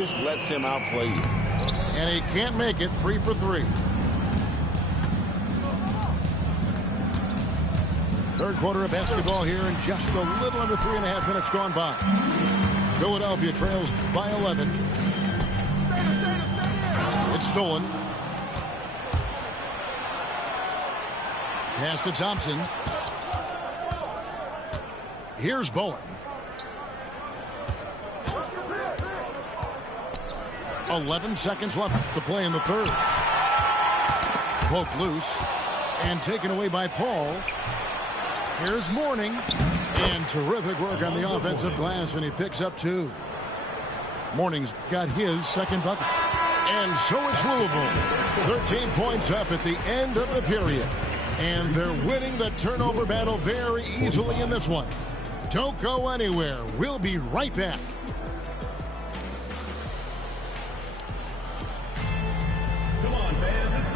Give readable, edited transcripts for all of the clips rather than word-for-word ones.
Just lets him outplay you. And he can't make it. 3 for 3. Third quarter of basketball here, and just a little under 3.5 minutes gone by. Philadelphia trails by 11. It's stolen. Pass to Thompson. Here's Bowen. 11 seconds left to play in the third. Poked loose and taken away by Paul. Here's Mourning, and terrific work on the offensive glass, and he picks up 2. Mourning's got his second bucket. And so it's Louisville. 13 points up at the end of the period. And they're winning the turnover battle very easily in this one. Don't go anywhere. We'll be right back.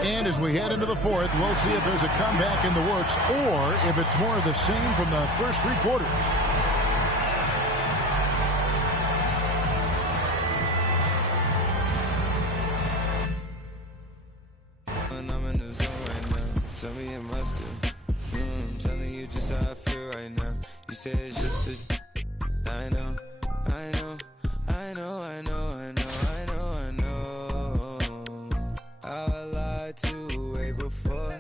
And as we head into the fourth, we'll see if there's a comeback in the works or if it's more of the same from the first 3 quarters. I'm in the zone right now. Tell me it must have. Telling you just how I feel right now. You say it's just a... I know. I lied to way before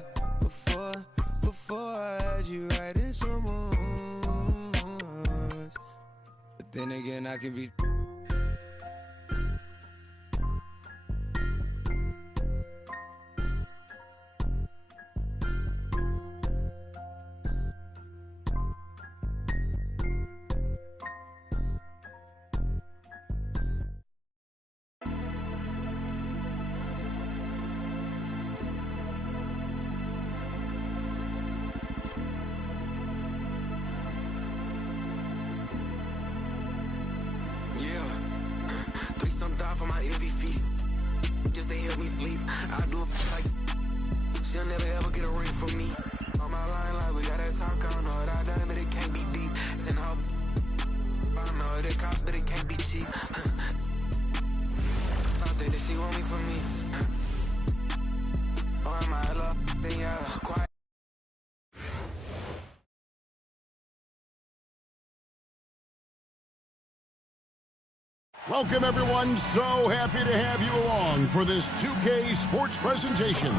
I had you right in some words. But then again, I can be... For my heavy feet, just to help me sleep. I do it like she'll never ever get a ring from me. On my line, like we gotta talk. I don't know what I done, but it can't be deep. Send her, I know it costs, but it can't be cheap. I think that she want me for me. Oh, am I love? Then yeah, quiet. Welcome, everyone. So happy to have you along for this 2K Sports presentation.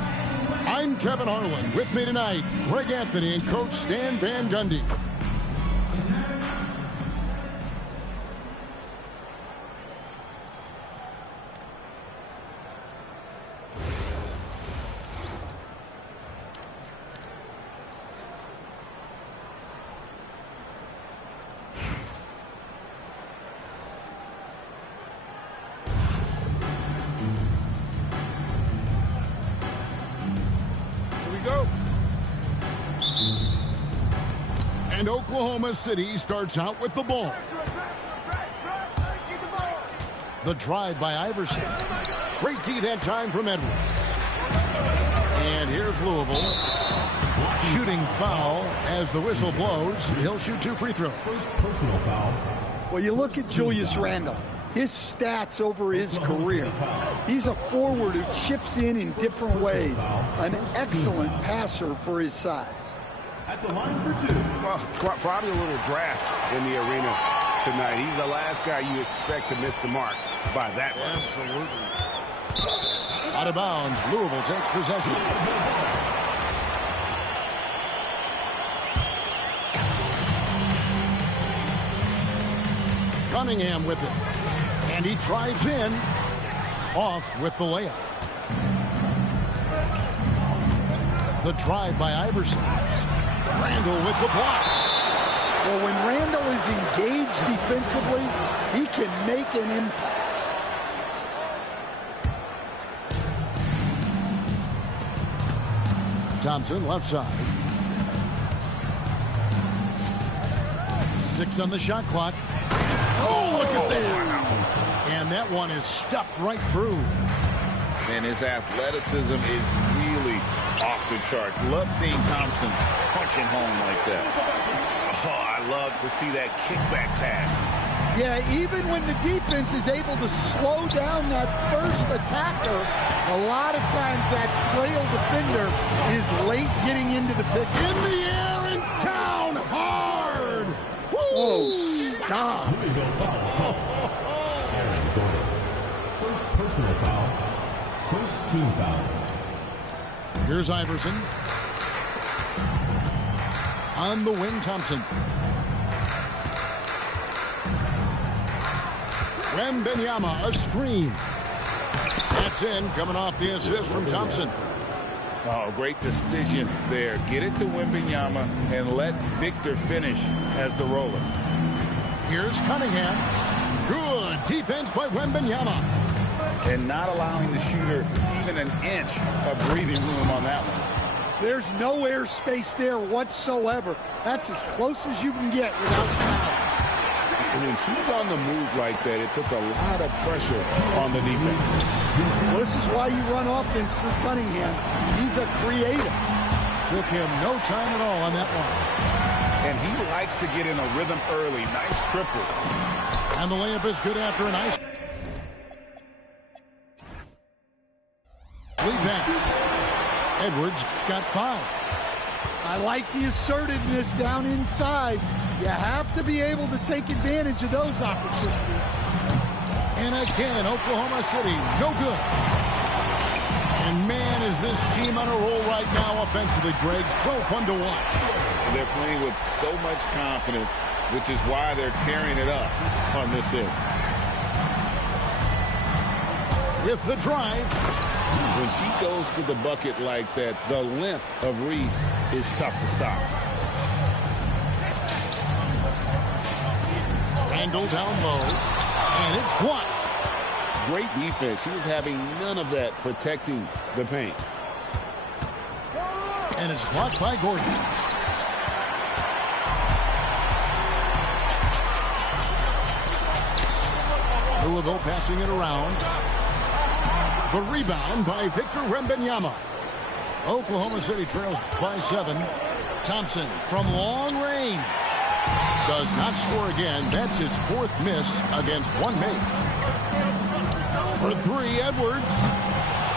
I'm Kevin Harlan. With me tonight, Greg Anthony and Coach Stan Van Gundy. And Oklahoma City starts out with the ball. The drive by Iverson. Great D that time from Edwards. And here's Louisville. Shooting foul as the whistle blows. He'll shoot 2 free throws. First personal foul. Well, you look at Julius Randle. His stats over his career. He's a forward who chips in different ways. An excellent passer for his size. At the line for 2. Well, probably a little draft in the arena tonight. He's the last guy you expect to miss the mark by that much. Absolutely. Out of bounds, Louisville takes possession. Cunningham with it. And he drives in. Off with the layup. The drive by Iverson. Randle with the block. Well, when Randle is engaged defensively, he can make an impact. Thompson, left side. 6 on the shot clock. Oh, look at that. And that one is stuffed right through. And his athleticism is really off the charts. Love seeing Thompson punching home like that. Oh, I love to see that kickback pass. Yeah, even when the defense is able to slow down that first attacker, a lot of times that trail defender is late getting into the pick. In the air and down hard. Woo! Oh, stop. Illegal foul. Aaron Gordon. First personal foul. First team foul. Here's Iverson. On the wing, Thompson. Wembanyama, a screen. That's in, coming off the assist from Thompson. Oh, great decision there. Get it to Wembanyama and let Victor finish as the roller. Here's Cunningham. Good defense by Wembanyama. And not allowing the shooter even an inch of breathing room on that one. There's no air space there whatsoever. That's as close as you can get without foul. And when she's on the move like that, it puts a lot of pressure on the defense. Well, this is why you run offense through Cunningham. He's a creator. Took him no time at all on that one. And he likes to get in a rhythm early. Nice triple. And the layup is good after a nice lead pass. Edwards got 5. I like the assertiveness down inside. You have to be able to take advantage of those opportunities. And again, Oklahoma City, no good. And man, is this team on a roll right now offensively, Greg. So fun to watch. They're playing with so much confidence, which is why they're tearing it up on this end. With the drive. When she goes to the bucket like that, the length of Reese is tough to stop. Randall down low. And it's blocked. Great defense. She was having none of that protecting the paint. And it's blocked by Gordon. Louisville passing it around. The rebound by Victor Wembanyama. Oklahoma City trails by 7. Thompson from long range. Does not score again. That's his 4th miss against one make. For 3, Edwards.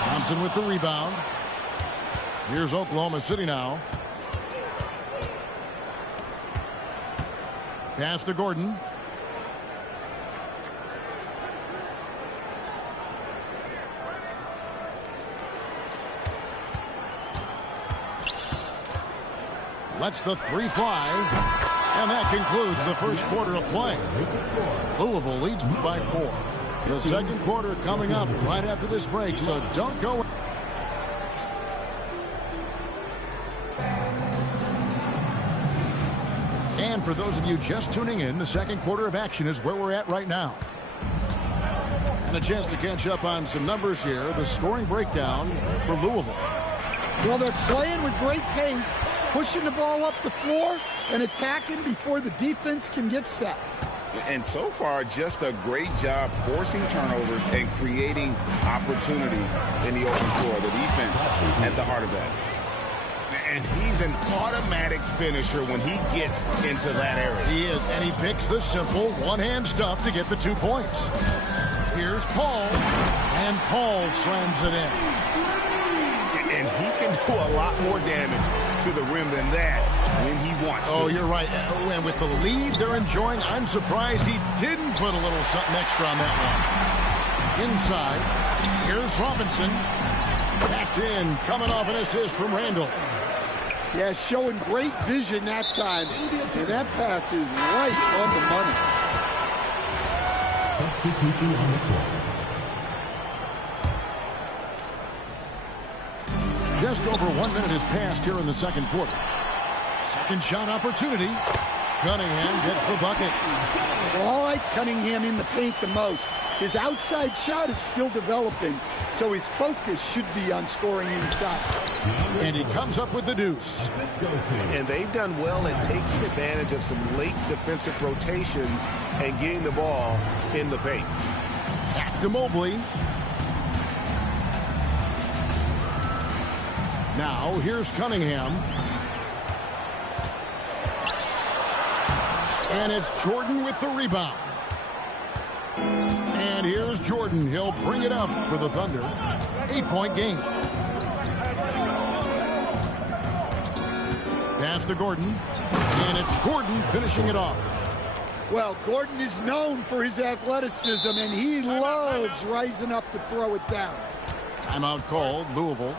Thompson with the rebound. Here's Oklahoma City now. Pass to Gordon. Lets the 3 fly. And that concludes the first quarter of play. Louisville leads by 4. The second quarter coming up right after this break, so don't go. And for those of you just tuning in, the second quarter of action is where we're at right now. And a chance to catch up on some numbers here. The scoring breakdown for Louisville. Well, they're playing with great pace, pushing the ball up the floor and attacking before the defense can get set. And so far, just a great job forcing turnovers and creating opportunities in the open floor. The defense at the heart of that. And he's an automatic finisher when he gets into that area. He is, and he picks the simple one-hand stuff to get the 2 points. Here's Paul, and Paul slams it in. And he can do a lot more damage to the rim than that when he wants to. Oh, you're right. And with the lead they're enjoying, I'm surprised he didn't put a little something extra on that one. Inside, here's Robinson. Backed in, coming off an assist from Randall. Yeah, showing great vision that time. And that pass is right on the money. Substitution on the court. Just over 1 minute has passed here in the second quarter. Second shot opportunity. Cunningham gets the bucket. Well, I like Cunningham in the paint the most. His outside shot is still developing, so his focus should be on scoring inside. And he comes up with the deuce. And they've done well at taking advantage of some late defensive rotations and getting the ball in the paint. Back to Mobley. Now, here's Cunningham. And it's Jordan with the rebound. here's Jordan. He'll bring it up for the Thunder. 8-point game. Pass to Gordon. And it's Gordon finishing it off. Well, Gordon is known for his athleticism, and he loves rising up to throw it down. Timeout called, Louisville.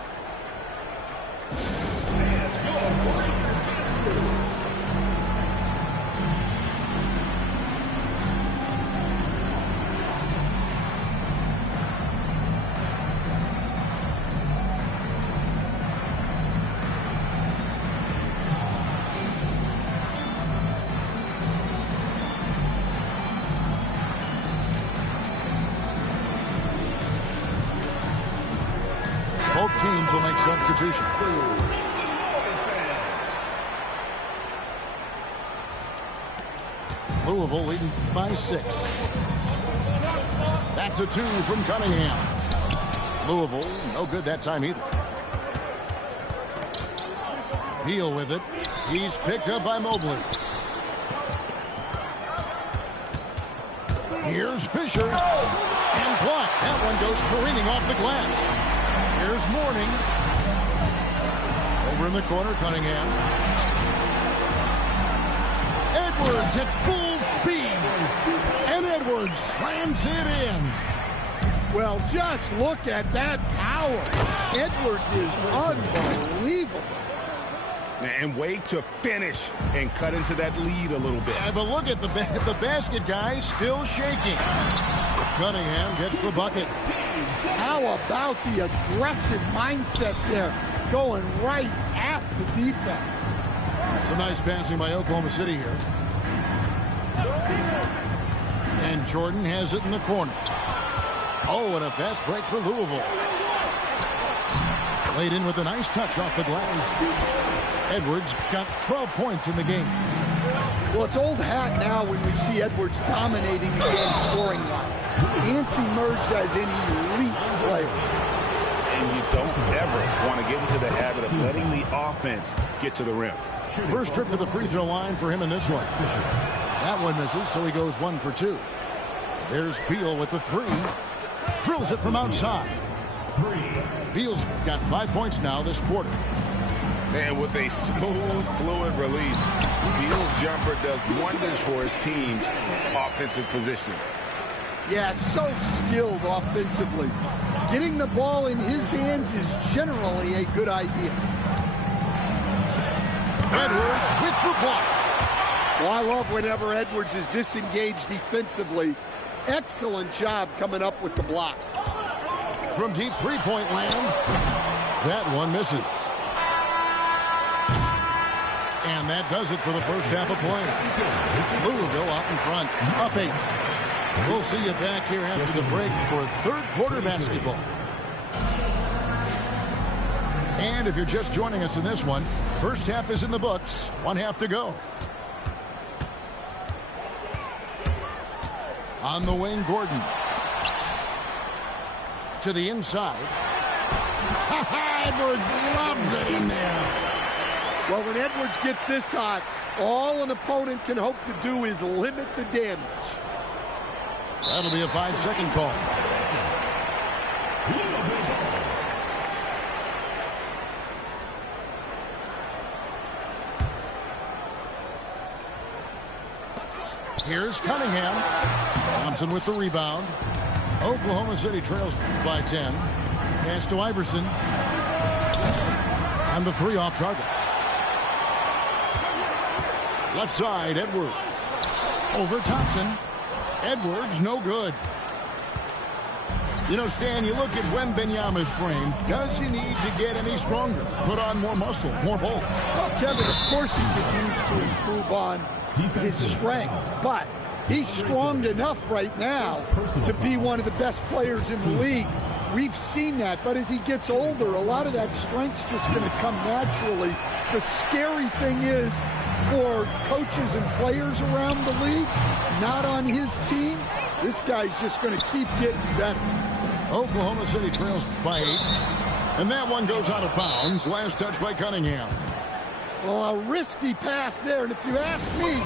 Both teams will make substitutions. Louisville leading by 6. That's a 2 from Cunningham. Louisville, no good that time either. Beal with it. He's picked up by Mobley. Here's Fisher. And blocked. That one goes careening off the glass. Here's Mourning. Over in the corner, Cunningham. Edwards at full speed. And Edwards slams it in. Well, just look at that power. Edwards is unbelievable. And wait to finish and cut into that lead a little bit. Yeah, but look at the basket guy still shaking. Cunningham gets the bucket. How about the aggressive mindset there, going right at the defense? Some nice passing by Oklahoma City here. And Jordan has it in the corner. Oh, and a fast break for Louisville. Laid in with a nice touch off the glass. Edwards got 12 points in the game. Well, it's old hat now when we see Edwards dominating the game scoring line. Ants emerged as an elite player. And you don't ever want to get into the habit of letting the offense get to the rim. First trip to the free throw line for him in this one. That one misses, so he goes 1 for 2. There's Beal with the 3. Drills it from outside. Beal's got 5 points now this quarter. And with a smooth, fluid release, Beal's jumper does wonders for his team's offensive positioning. Yeah, so skilled offensively. Getting the ball in his hands is generally a good idea. Edwards with the block. Well, I love whenever Edwards is disengaged defensively. Excellent job coming up with the block. From deep three-point land, that one misses. And that does it for the first half of play. Louisville out in front, up 8. We'll see you back here after the break for third quarter basketball. And if you're just joining us in this one, first half is in the books. 1 half to go. On the wing, Gordon. To the inside. Edwards loves it in there. Well, when Edwards gets this hot, all an opponent can hope to do is limit the damage. That'll be a 5-second call. Here's Cunningham. Thompson with the rebound. Oklahoma City trails by 10. Pass to Iverson. And the 3 off target. Left side, Edwards. Over Thompson. Edwards, no good. You know, Stan, you look at Wembanyama's frame. Does he need to get any stronger? Put on more muscle, more bulk? Well, Kevin, of course he could use to improve on his strength, but he's strong enough right now to be one of the best players in the league. We've seen that, but as he gets older, a lot of that strength's just going to come naturally. The scary thing is, for coaches and players around the league, not on his team, this guy's just going to keep getting better. Oklahoma City trails by 8. And that one goes out of bounds. Last touch by Cunningham. Well, a risky pass there, and if you ask me,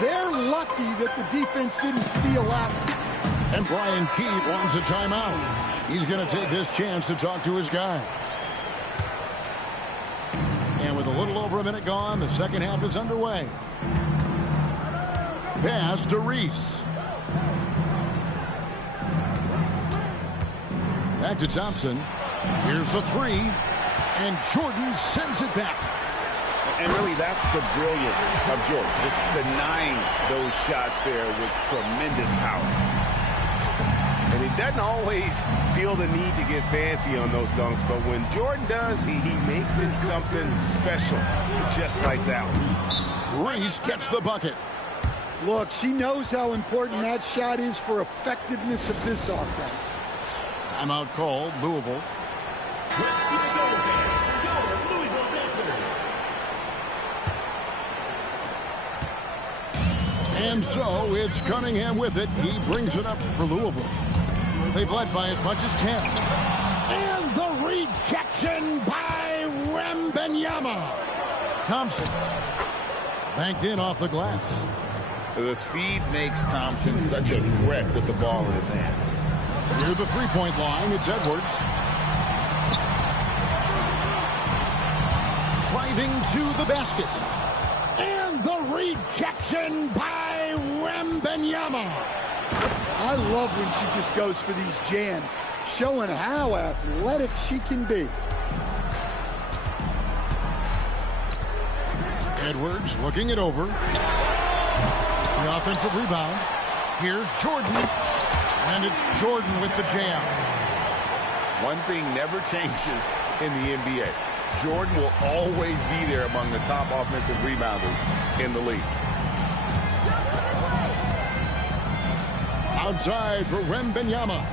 they're lucky that the defense didn't steal out. And Brian Keith wants a timeout. He's going to take this chance to talk to his guys. And with a little over a minute gone, the second half is underway. Pass to Reese. Back to Thompson. Here's the three. And Jordan sends it back. And really, that's the brilliance of Jordan. Just denying those shots there with tremendous power. And he doesn't always feel the need to get fancy on those dunks, but when Jordan does, he makes it something special, just like that one. Reese gets the bucket. Look, she knows how important that shot is for effectiveness of this offense. Timeout called, Louisville. And so it's Cunningham with it. He brings it up for Louisville. They've led by as much as 10. And the rejection by Wembanyama. Thompson banked in off the glass. The speed makes Thompson such a threat with the ball in his hand. Near the three-point line, it's Edwards. Driving to the basket. And the rejection by Wembanyama. I love when she just goes for these jams, showing how athletic she can be. Edwards looking it over. The offensive rebound. Here's Jordan. And it's Jordan with the jam. One thing never changes in the NBA. Jordan will always be there among the top offensive rebounders in the league. Outside for Wembanyama.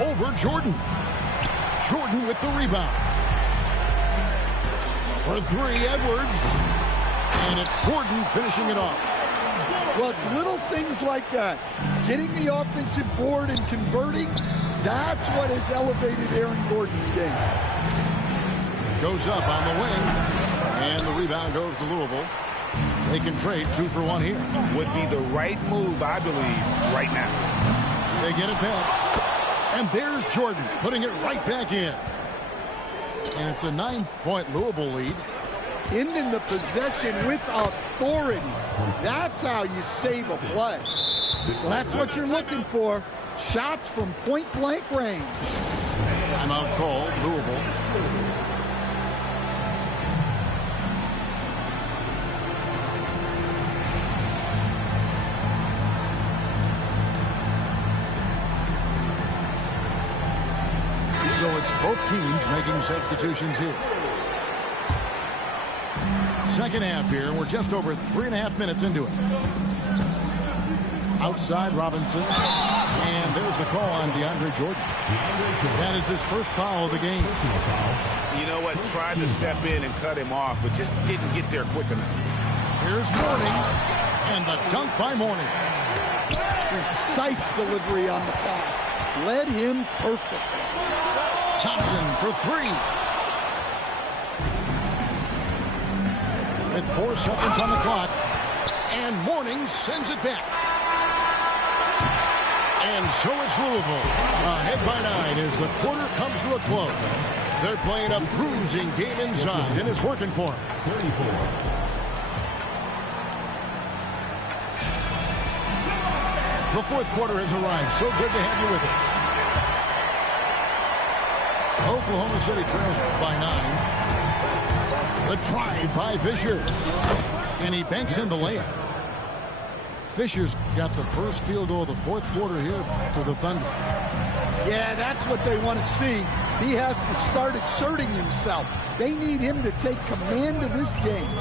Over Jordan. Jordan with the rebound. For three, Edwards. And it's Gordon finishing it off. Well, it's little things like that. Getting the offensive board and converting, that's what has elevated Aaron Gordon's game. Goes up on the wing. And the rebound goes to Louisville. They can trade 2 for 1 here. Would be the right move, I believe, right now. They get it back. And there's Jordan putting it right back in. And it's a 9-point Louisville lead. Ending the possession with authority. That's how you save a play. Well, that's what you're looking for. Shots from point-blank range. Timeout called, Louisville. So it's both teams making substitutions here. Second half here. We're just over 3.5 minutes into it. Outside Robinson. And there's the call on DeAndre Jordan. That is his first foul of the game. You know what? Tried to step in and cut him off, but just didn't get there quick enough. Here's Mourning. And the dunk by Mourning. Precise delivery on the pass. Led him perfect. Thompson for three. With 4 seconds on the clock. And Mourning sends it back. And so it's Louisville. Ahead by 9 as the quarter comes to a close. They're playing a bruising game inside, and it's working for them. 34. The fourth quarter has arrived. So good to have you with us. Oklahoma City trails by 9. The try by Fisher. And he banks in the layup. Fisher's got the first field goal of the fourth quarter here for the Thunder. Yeah, that's what they want to see. He has to start asserting himself. They need him to take command of this game.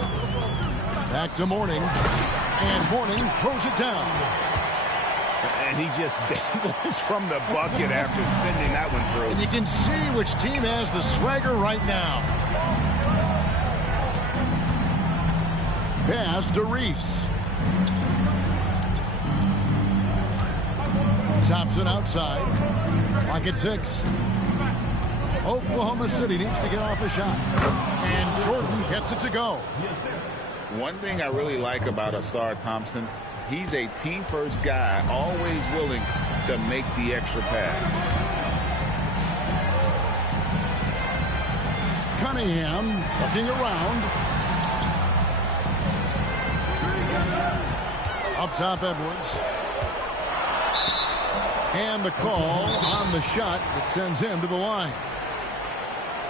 Back to Mourning. And Mourning throws it down. And he just dangles from the bucket after sending that one through. And you can see which team has the swagger right now. Pass to Reese. Thompson outside. Clock at 6. Oklahoma City needs to get off a shot. And Jordan gets it to go. One thing I really like about Ausar Thompson, he's a team-first guy, always willing to make the extra pass. Cunningham looking around. Up top, Edwards. And the call on the shot that sends him to the line.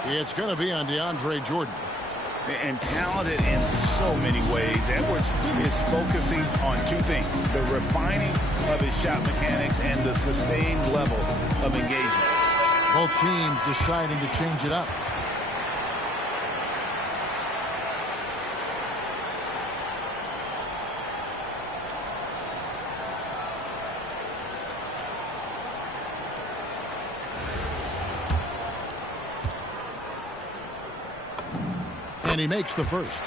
It's going to be on DeAndre Jordan. And talented in so many ways. Edwards is focusing on two things: the refining of his shot mechanics and the sustained level of engagement. Both teams deciding to change it up. And he makes the first.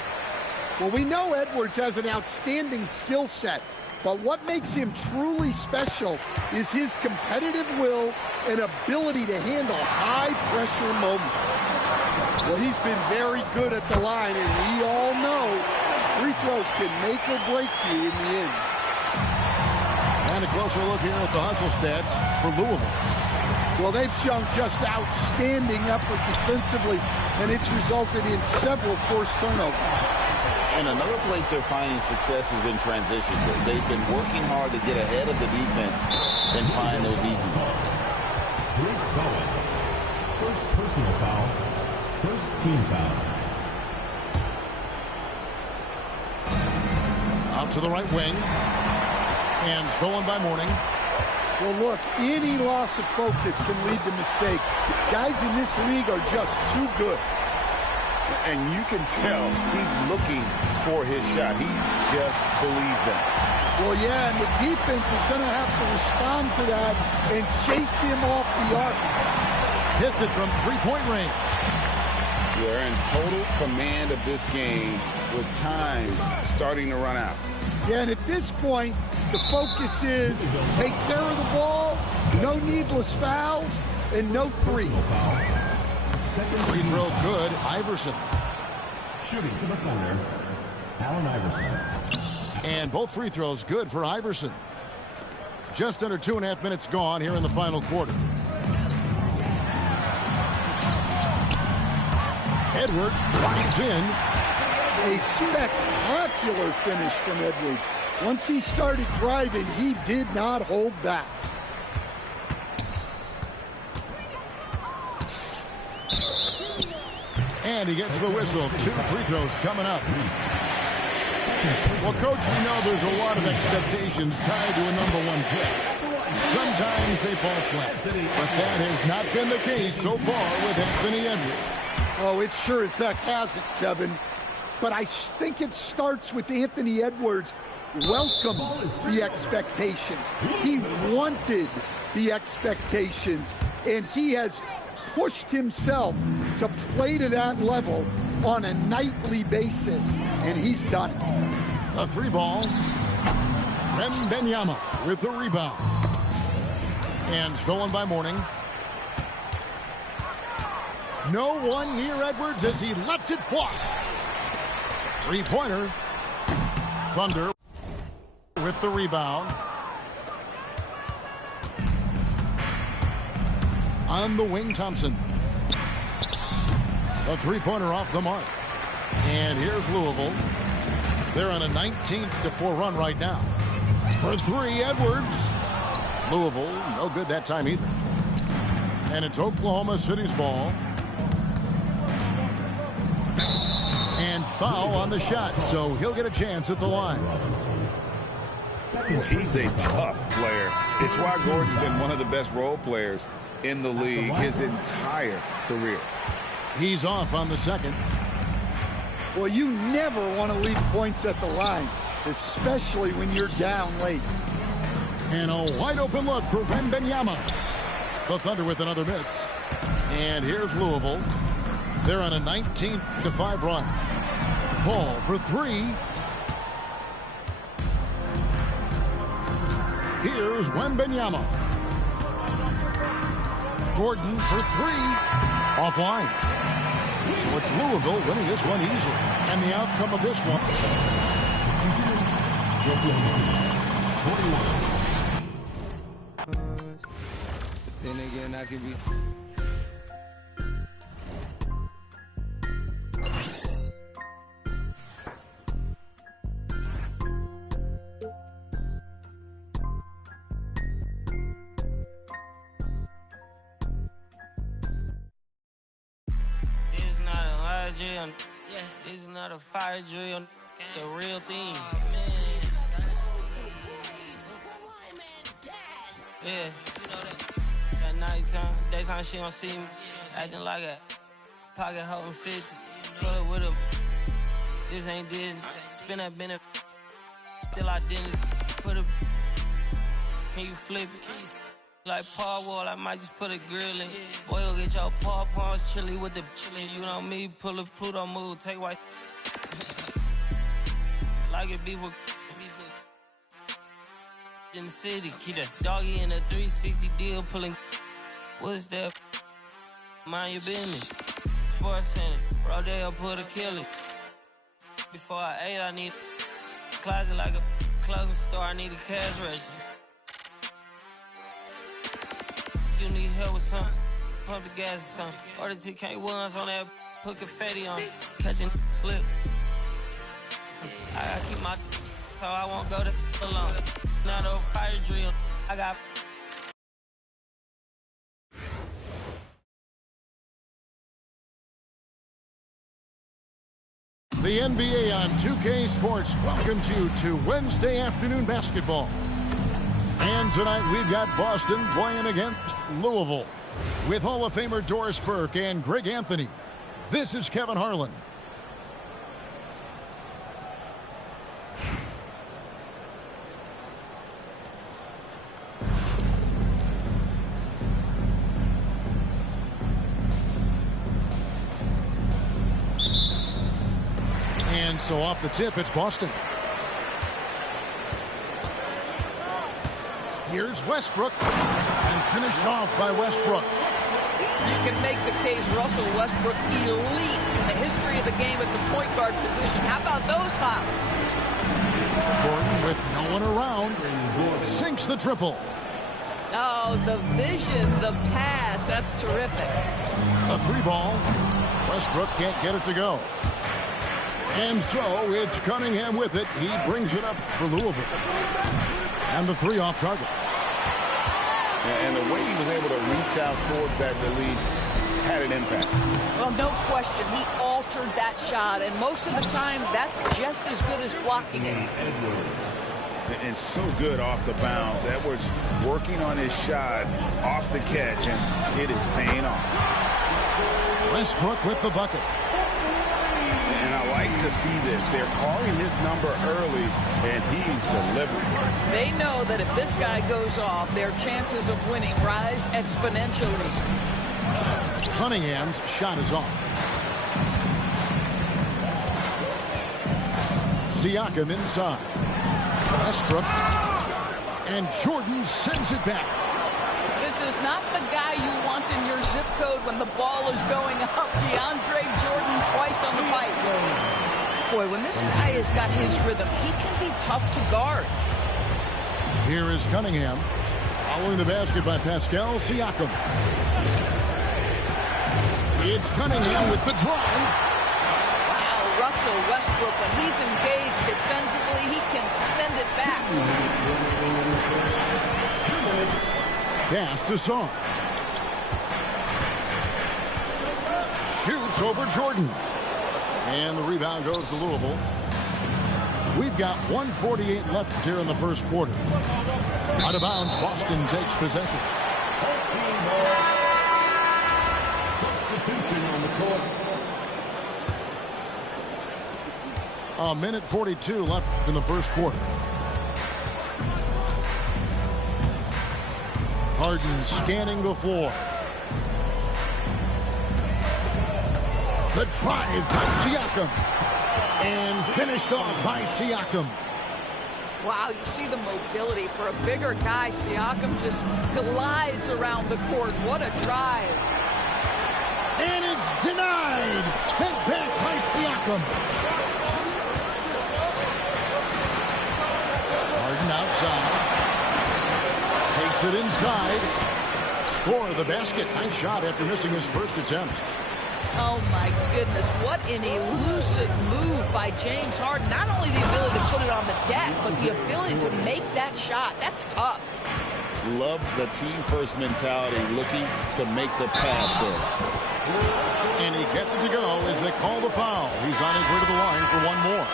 Well, we know Edwards has an outstanding skill set, but what makes him truly special is his competitive will and ability to handle high-pressure moments. Well, he's been very good at the line, and we all know free throws can make or break you in the end. And a closer look here at the hustle stats for Louisville. Well, they've shown just outstanding effort defensively, and it's resulted in several forced turnovers. And another place they're finding success is in transition. They've been working hard to get ahead of the defense and find those easy ones. Bruce Bowen. First personal foul. First team foul. Out to the right wing. And stolen by Mourning. Well, look, any loss of focus can lead to mistakes. Guys in this league are just too good. And you can tell he's looking for his shot. He just believes that. Well, yeah, and the defense is going to have to respond to that and chase him off the arc. Hits it from three-point range. They're in total command of this game with time starting to run out. Yeah, and at this point, the focus is take care of the ball, no needless fouls, and no threes. Second free throw good, Iverson. Shooting for the Thunder, Allen Iverson. And both free throws good for Iverson. Just under 2.5 minutes gone here in the final quarter. Edwards drives in. A spectacular finish from Edwards. Once he started driving, he did not hold back. And he gets the whistle. 2 free throws coming up. Well, Coach, we know there's a lot of expectations tied to a #1 pick. Sometimes they fall flat, but that has not been the case so far with Anthony Edwards. Oh, it sure as heck hasn't, Kevin. But I think it starts with Anthony Edwards welcomed the expectations. He wanted the expectations, and he has pushed himself to play to that level on a nightly basis, and he's done it. A 3-ball. Wembanyama with the rebound. And stolen by Mourning. No one near Edwards as he lets it fly. 3-pointer. Thunder with the rebound. On the wing, Thompson. A 3-pointer off the mark. And here's Louisville. They're on a 19-4 run right now. For 3, Edwards. Louisville, no good that time either. And it's Oklahoma City's ball. And foul on the shot, so he'll get a chance at the line. He's a tough player. It's why Gordon's been one of the best role players in the league his entire career. He's off on the second. Well, you never want to leave points at the line, especially when you're down late. And a wide open look for Wembanyama. The Thunder with another miss. And here's Louisville. They're on a 19-5 run. Paul for 3. Here's Wembanyama. Gordon for 3. Offline. So it's Louisville winning this one easily. And the outcome of this one. Then again, I could be. This not a lie drill. Yeah, this is not a fire drill. The real thing. Yeah, you know that. At nighttime, daytime she don't see me. Acting like a pocket holding 50. Pull it with him. This ain't Disney. Spin that benefit. Still I didn't. Put a. Can you flip it? Like Paul Wall, I might just put a grill in. Boy, you'll get your paw paws chili with the chili. You know me, pull a Pluto move, take white. Like it beef with in the city. Keep that doggy in a 360 deal, pulling. What's that? Mind your business. Sports Center, Rodeo put a killer. Before I ate, I need a closet like a clothing store. I need a cash register. You need help with something, pump the gas or something. Order TK1s on that, put confetti on, catching slip. I gotta keep my so I won't go to alone. Now the fire drill, I got. The NBA on 2K Sports welcomes you to Wednesday afternoon basketball. And tonight we've got Boston playing against Louisville with Hall of Famer Doris Burke and Greg Anthony. This is Kevin Harlan. And so off the tip, it's Boston. Here's Westbrook, and finished off by Westbrook. You can make the case Russell Westbrook elite in the history of the game at the point guard position. How about those hops? Gordon with no one around, sinks the triple. Oh, the vision, the pass, that's terrific. A three ball. Westbrook can't get it to go. And so it's Cunningham with it. He brings it up for Louisville. And the three off target. And the way he was able to reach out towards that release had an impact. Well, no question. He altered that shot, and most of the time, that's just as good as blocking it. And so good off the bounds. Edwards working on his shot off the catch, and it is paying off. Westbrook with the bucket. And I like to see this. They're calling his number early, and he's delivering. They know that if this guy goes off, their chances of winning rise exponentially. Cunningham's shot is off. Siakam inside. Westbrook. And Jordan sends it back. This is not the guy you want in your zip code when the ball is going up. DeAndre Jordan twice on the pipes. Boy, when this guy has got his rhythm, he can be tough to guard. Here is Cunningham. Following the basket by Pascal Siakam. It's Cunningham with the drive. Wow, Russell Westbrook, when he's engaged defensively, he can send it back. Pass to Song. Shoots over Jordan. And the rebound goes to Louisville. We've got 1:48 left here in the first quarter. Out of bounds, Boston takes possession. Substitution on the court. A minute 42 left in the first quarter. Harden scanning the floor. The drive by Siakam. And finished off by Siakam. Wow, you see the mobility for a bigger guy. Siakam just glides around the court. What a drive. And it's denied. Sent back by Siakam. Harden outside. Takes it inside. Score the basket. Nice shot after missing his first attempt. Oh, my goodness. What an elusive move by James Harden. Not only the ability to put it on the deck, but the ability to make that shot. That's tough. Love the team-first mentality, looking to make the pass there. And he gets it to go as they call the foul. He's on his way to the line for one more.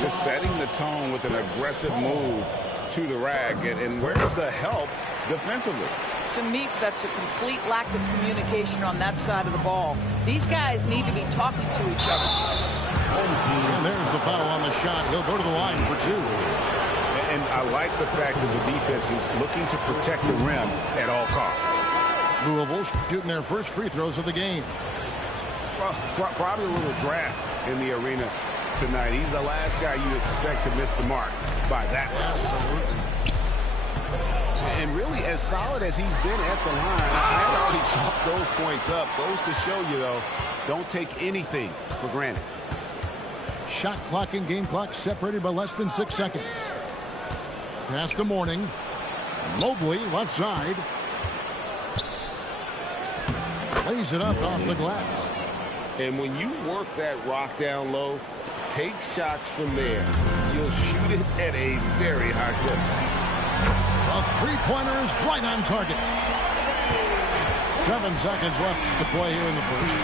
Just setting the tone with an aggressive move to the rack. And where's the help defensively? To me, that's a complete lack of communication on that side of the ball. These guys need to be talking to each other. And there's the foul on the shot. He'll go to the line for two. And I like the fact that the defense is looking to protect the rim at all costs. Louisville shooting their first free throws of the game. Well, probably a little draft in the arena tonight. He's the last guy you expect to miss the mark by that. Absolutely. And really, as solid as he's been at the line, I'd already chalked those points up. Goes to show you, though, don't take anything for granted. Shot clock and game clock separated by less than 6 seconds. Pass to Mourning. Mobley, left side. Lays it up off the glass. And when you work that rock down low, take shots from there. You'll shoot it at a very high clip. A three-pointer is right on target. 7 seconds left to play here in the first.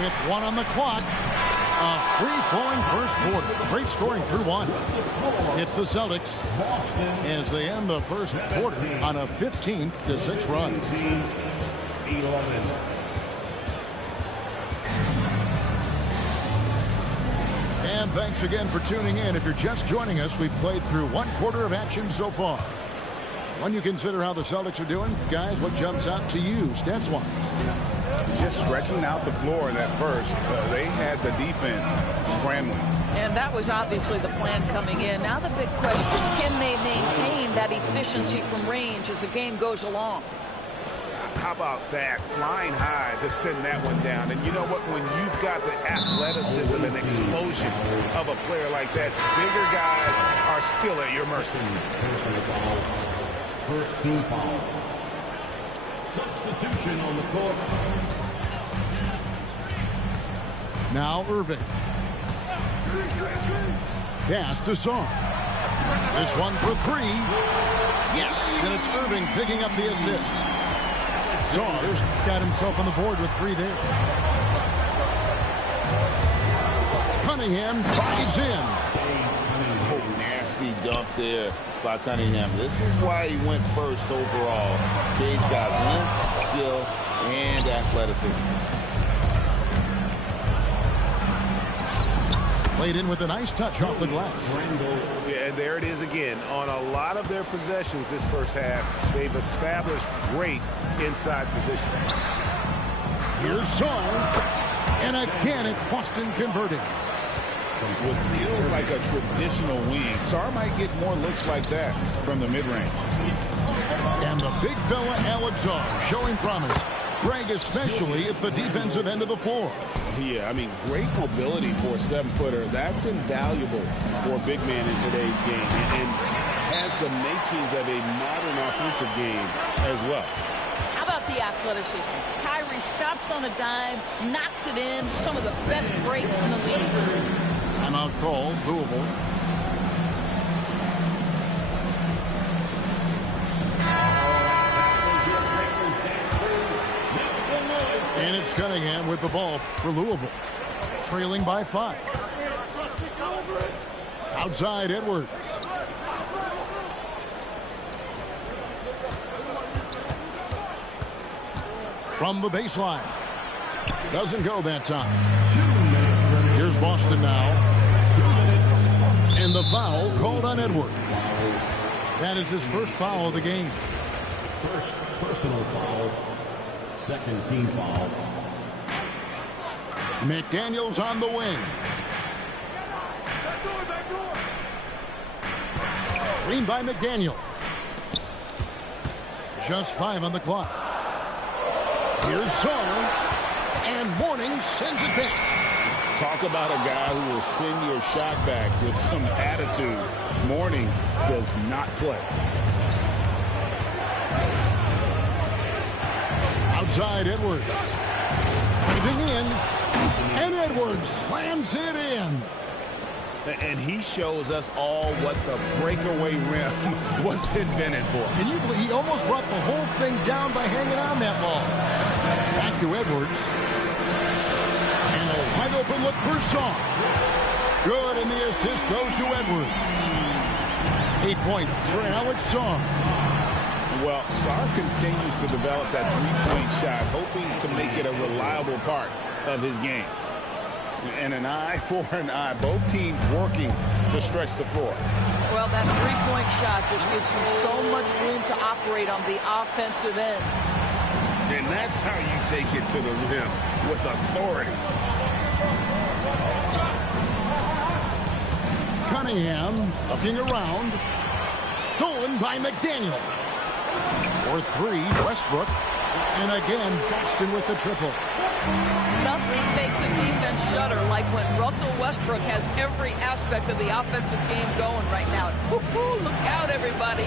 With 1 on the clock, a free-flowing first quarter. Great scoring through 1. It's the Celtics as they end the first quarter on a 15-6 run. 11. And thanks again for tuning in. If you're just joining us, we've played through 1 quarter of action so far. When you consider how the Celtics are doing, guys, what jumps out to you, stats-wise? Just stretching out the floor in that first. They had the defense scrambling. And that was obviously the plan coming in. Now the big question, can they maintain that efficiency from range as the game goes along? How about that? Flying high to send that one down. And you know what? When you've got the athleticism and explosion of a player like that, bigger guys are still at your mercy. First team foul. Substitution on the court. Now Irving. Pass to Song. This one for 3. Yes, and it's Irving picking up the assist. Song's got himself on the board with 3 there. Cunningham drives in. Oh, nasty dump there by Cunningham. This is why he went first overall. He's got length, skill, and athleticism. Played in with a nice touch off the glass. Yeah, and there it is again. On a lot of their possessions this first half, they've established great inside position. Here's Song. And again, it's Boston converting. With skills like a traditional wing, Sarr might get more looks like that from the mid-range. And the big fella, Alex Sarr, showing promise. Greg especially at the defensive end of the floor. Yeah, I mean, great mobility for a 7-footer. That's invaluable for a big man in today's game. And has the makings of a modern offensive game as well. How about the athleticism? Kyrie stops on a dime, knocks it in. Some of the best breaks in the league. Timeout call, Louisville. And it's Cunningham with the ball for Louisville. Trailing by 5. Outside Edwards. From the baseline. Doesn't go that time. Here's Boston now. And the foul called on Edwards. That is his first foul of the game. First personal foul. Second team foul. McDaniels on the wing. Screen by McDaniel. Just 5 on the clock. Here's Song. and Mourning sends it back. Talk about a guy who will send your shot back with some attitude. Mourning does not play. Outside Edwards. Driving in. And Edwards slams it in. And he shows us all what the breakaway rim was invented for. Can you believe he almost brought the whole thing down by hanging on that ball? Back to Edwards. And a wide open look for Shaw. Good, and the assist goes to Edwards. 8 points for Howard Shaw. Well, Sarr continues to develop that three-point shot, hoping to make it a reliable part of his game. And an eye for an eye. Both teams working to stretch the floor. Well, that three-point shot just gives you so much room to operate on the offensive end. And that's how you take it to the rim, with authority. Cunningham looking around. Stolen by McDaniel. For three, Westbrook. And again, Boston with the triple. Nothing makes a defense shudder like when Russell Westbrook has every aspect of the offensive game going right now. Woo-hoo, look out, everybody.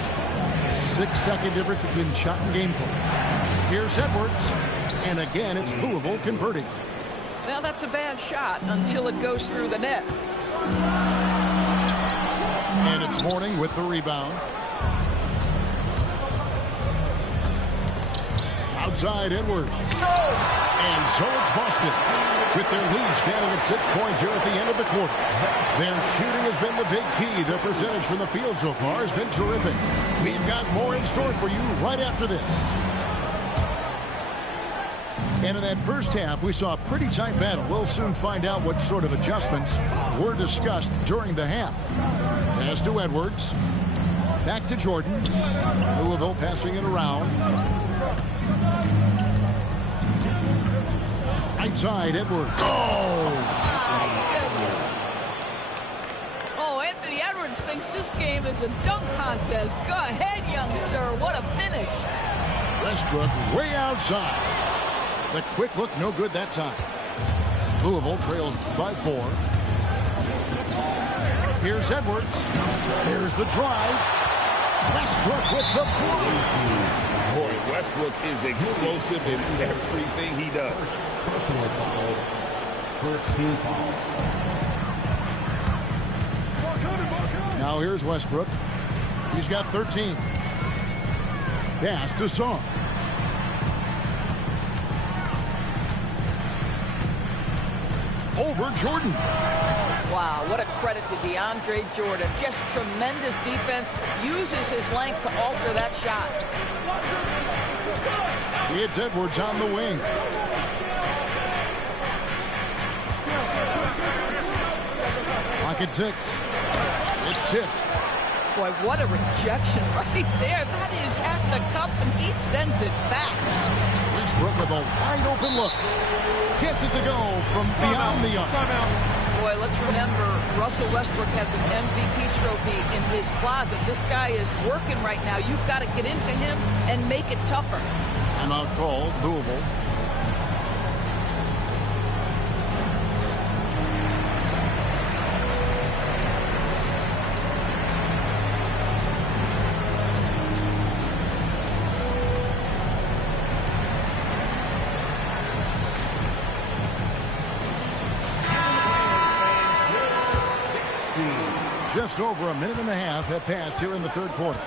6-second difference between shot and game play. Here's Edwards. And again, it's Louisville converting. Well, that's a bad shot until it goes through the net. And it's Mourning with the rebound. Outside Edwards. And so it's Boston with their lead standing at 6 points here at the end of the quarter. Their shooting has been the big key. Their percentage from the field so far has been terrific. We've got more in store for you right after this. And in that first half, we saw a pretty tight battle. We'll soon find out what sort of adjustments were discussed during the half. As to Edwards. Back to Jordan. Louisville passing it around. Outside Edwards. Oh! My goodness. Oh, Anthony Edwards thinks this game is a dunk contest. Go ahead, young sir. What a finish. Westbrook way outside. The quick look, no good that time. Louisville trails by 4. Here's Edwards. Here's the drive. Westbrook with the block. Boy, Westbrook is explosive in everything he does. Personal foul. First team foul. Now here's Westbrook. He's got 13. Pass to Song. Over Jordan. Wow, what a credit to DeAndre Jordan. Just tremendous defense. Uses his length to alter that shot. It's Edwards on the wing. Pocket 6. It's tipped. Boy, what a rejection right there. That is at the cup, and he sends it back. Westbrook with a wide open look. Gets it to go from beyond the arc. Boy, let's remember, Russell Westbrook has an MVP trophy in his closet. This guy is working right now. You've got to get into him and make it tougher. Timeout called, Louisville. Just over a minute and a half have passed here in the third quarter.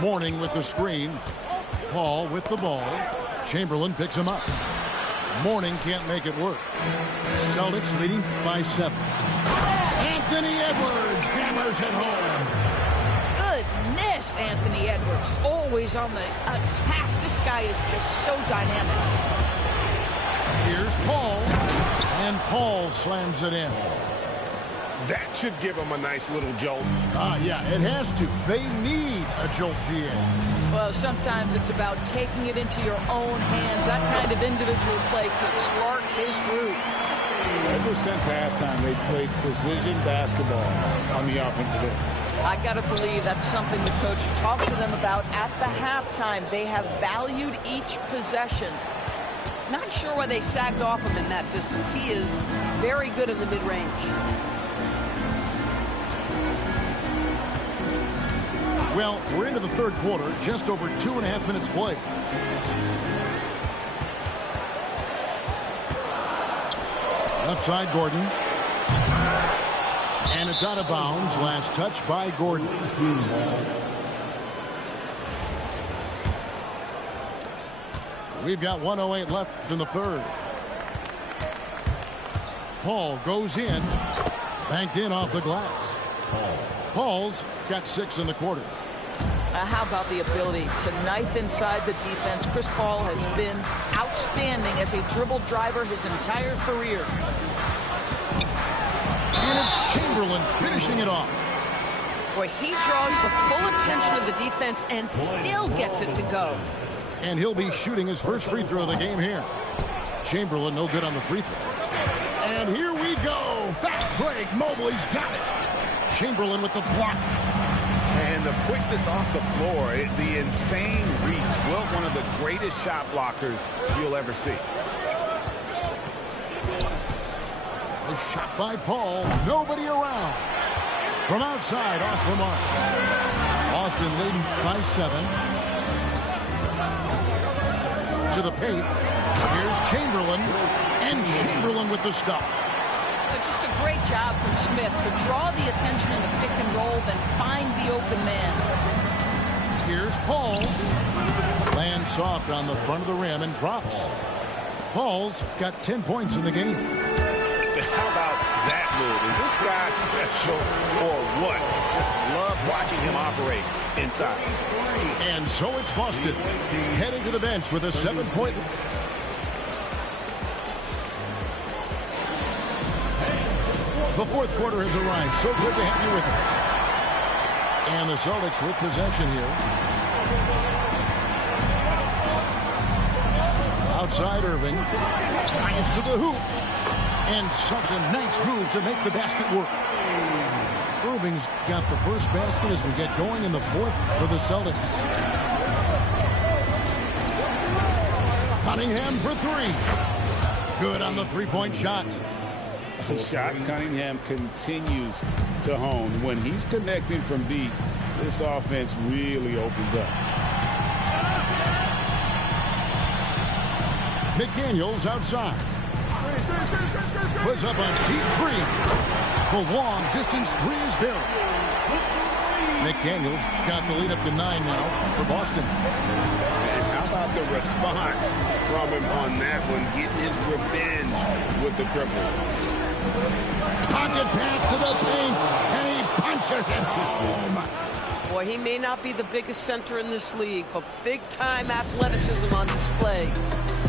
Mourning with the screen. Paul with the ball. Chamberlain picks him up. Mourning can't make it work. Celtics leading by 7. Anthony Edwards hammers it home. Goodness, Anthony Edwards. Always on the attack. This guy is just so dynamic. Here's Paul. And Paul slams it in. That should give them a nice little jolt. Yeah, it has to. They need a jolt, GA. Well, sometimes it's about taking it into your own hands. That kind of individual play could spark his groove. Ever since halftime, they've played precision basketball on the offensive end. I got to believe that's something the coach talked to them about at the halftime. They have valued each possession. Not sure why they sagged off him in that distance. He is very good in the mid-range. Well, we're into the third quarter, just over 2.5 minutes played. Left side, Gordon. And it's out of bounds. Last touch by Gordon. We've got 1:08 left in the third. Paul goes in. Banked in off the glass. Paul's got 6 in the quarter. How about the ability to knife inside the defense? Chris Paul has been outstanding as a dribble driver his entire career. And it's Chamberlain finishing it off. Boy, he draws the full attention of the defense and still gets it to go. And he'll be shooting his first free throw of the game here. Chamberlain no good on the free throw. And here we go. Fast break. Mobley's got it. Chamberlain with the block. And the quickness off the floor, the insane reach. Wilt, one of the greatest shot blockers you'll ever see. A shot by Paul. Nobody around. From outside, off the mark. Boston leading by 7. To the paint. Here's Chamberlain. And Chamberlain with the stuff. Just a great job from Smith to draw the attention in the pick and roll, then find the open man. Here's Paul. Lands soft on the front of the rim and drops. Paul's got 10 points in the game. How about that move? Is this guy special or what? Just love watching him operate inside. And so it's Boston heading to the bench with a 7-point. The fourth quarter has arrived. So good to have you with us. And the Celtics with possession here. Outside Irving. Drives to the hoop. And such a nice move to make the basket work. Irving's got the first basket as we get going in the fourth for the Celtics. Cunningham for 3. Good on the three-point shot. The shot Cunningham continues to hone. When he's connecting from deep, this offense really opens up. McDaniels outside. Puts up a deep 3. The long distance 3 is buried. McDaniels got the lead up to 9 now for Boston. And how about the response from him on that one, getting his revenge with the triple. Pocket pass to the paint, and he punches it home. Boy, he may not be the biggest center in this league, but big-time athleticism on display.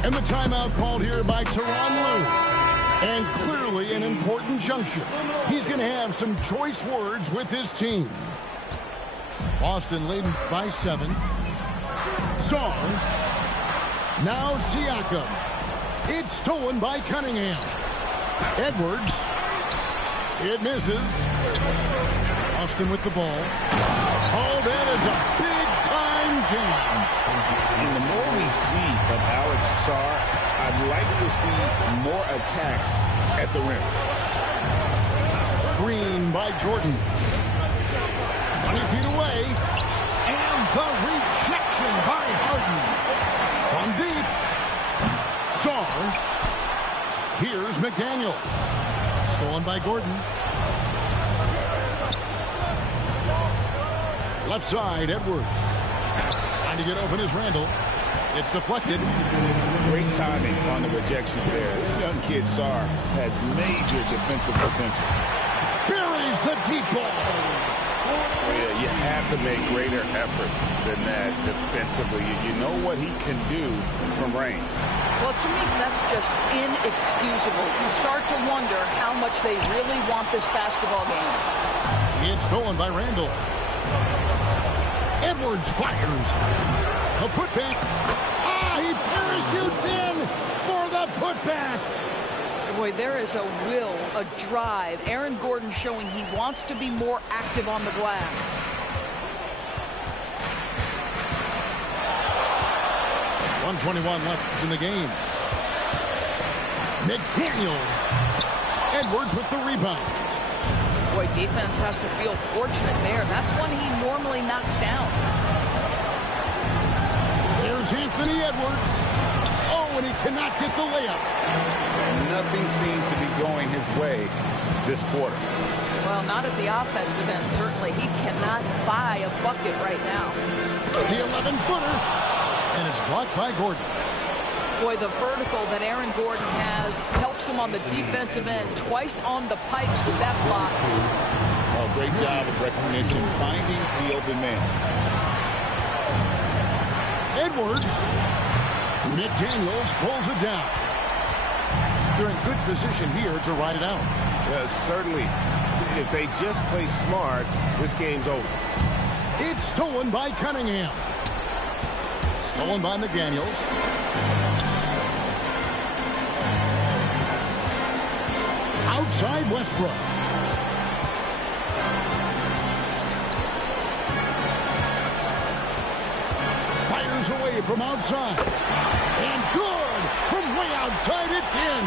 And the timeout called here by Tyronn Lue. And clearly an important juncture. He's going to have some choice words with his team. Boston leading by 7. Song. Now Siakam. It's stolen by Cunningham. Edwards. It misses. Boston with the ball. Oh, that is a big-time jam. And the more we see of Alex Sarr, I'd like to see more attacks at the rim. Screen by Jordan. 20 feet away. And the rejection by Harden. From deep. Sarr. Here's McDaniel. Stolen by Gordon. Left side, Edwards. Trying to get open is Randall. It's deflected. Great timing on the rejection there. This young kid, Sarr, has major defensive potential. Buries the deep ball. Yeah, you have to make greater effort than that defensively. You know what he can do from range. Well, to me, that's just inexcusable. You start to wonder how much they really want this basketball game. It's stolen by Randall. Edwards fires. A putback. He parachutes in for the putback. Boy, there is a will, a drive. Aaron Gordon showing he wants to be more active on the glass. .121 left in the game. McDaniels. Edwards with the rebound. Boy, defense has to feel fortunate there. That's one he normally knocks down. There's Anthony Edwards. Oh, and he cannot get the layup. Nothing seems to be going his way this quarter. Well, not at the offensive end, certainly. He cannot buy a bucket right now. The 11-footer, and it's blocked by Gordon. Boy, the vertical that Aaron Gordon has helps him on the defensive end. Twice on the pipes with that block. Oh, great job of recognition, finding the open man. Edwards. McDaniels pulls it down. They're in good position here to ride it out. Certainly, if they just play smart, this game's over. It's stolen by Cunningham. Stolen by McDaniels. Outside Westbrook. Fires away from outside. And good! From way outside, it's in.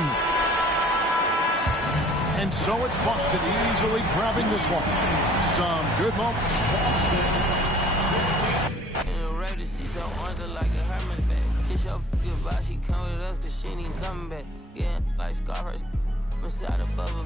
And so it's Boston easily grabbing this one. Some good moments. In the Raiders, she's so under like a Herman bag. Kiss your goodbye, she come with us cause she ain't coming back. Yeah, like Scarface, inside above her.